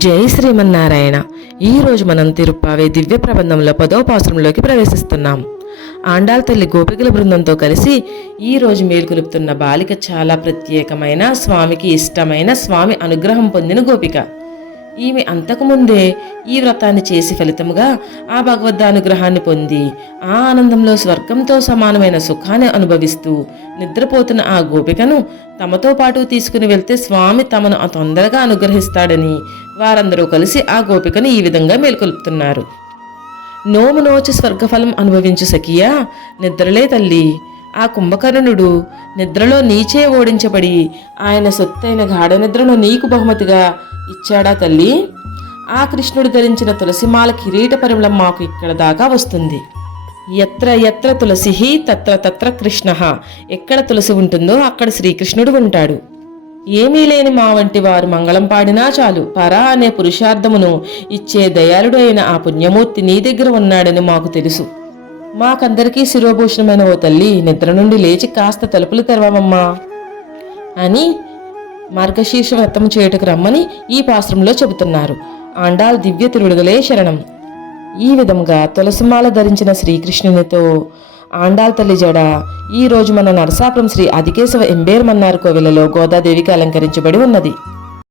జై శ్రీమన్నారాయణ. ఈరోజు మనం తిరుప్పావే దివ్య ప్రబంధంలో 10వ పాసురంలోకి ప్రవేశిస్తున్నాం. ఆండాళ్ తల్లి గోపికల బృందంతో కలిసి ఈరోజు మేల్కొలుపుతున్న బాలిక చాలా ప్రత్యేకమైన, స్వామికి ఇష్టమైన, స్వామి అనుగ్రహం పొందిన గోపిక. ఈమె అంతకుముందే ఈ వ్రతాన్ని చేసి ఫలితముగా ఆ భగవద్ధానుగ్రహాన్ని పొంది ఆ ఆనందంలో స్వర్గంతో సమానమైన సుఖాన్ని అనుభవిస్తూ నిద్రపోతున్న ఆ గోపికను తమతో పాటు తీసుకుని వెళ్తే స్వామి తమను తొందరగా అనుగ్రహిస్తాడని వారందరూ కలిసి ఆ గోపికను ఈ విధంగా మేల్కొల్పుతున్నారు. నోము నోచి స్వర్గఫలం అనుభవించు సఖియా, నిద్రలే తల్లి. ఆ కుంభకర్ణుడు నిద్రలో నీచే ఓడించబడి ఆయన సొత్తైన గాఢ నిద్రను నీకు బహుమతిగా ఇచ్చాడా తల్లి? ఆ కృష్ణుడు ధరించిన తులసిమాల కిరీట పరిమళం మాకు ఇక్కడ దాకా వస్తుంది. ఎత్ర ఎత్ర తులసి తత్ర తత్ర కృష్ణ. ఎక్కడ తులసి ఉంటుందో అక్కడ శ్రీకృష్ణుడు ఉంటాడు. ఏమీ లేని మా వంటి వారు మంగళం పాడినా చాలు, పరా అనే పురుషార్థమును ఇచ్చే దయాళుడు అయిన ఆ పుణ్యమూర్తి నీ దగ్గర ఉన్నాడని మాకు తెలుసు. మాకందరికీ శిరోభూషణమైన ఓ తల్లి, నిద్ర నుండి లేచి కాస్త తలుపులు తెరవమ్మా అని మార్గశీర్ష వ్రతం చేయుటకు రమ్మని ఈ పాశ్రంలో చెబుతున్నారు. ఆండాళ్ దివ్య తిరుడుగలే శరణం. ఈ విధంగా తులసిమాల ధరించిన శ్రీకృష్ణునితో ఆండాళ్ తల్లి జడ ఈరోజు మన నరసాపురం శ్రీ ఆదికేశవ ఎంబేర్ మన్నారు కోవిలలో గోదాదేవికి అలంకరించబడి ఉన్నది.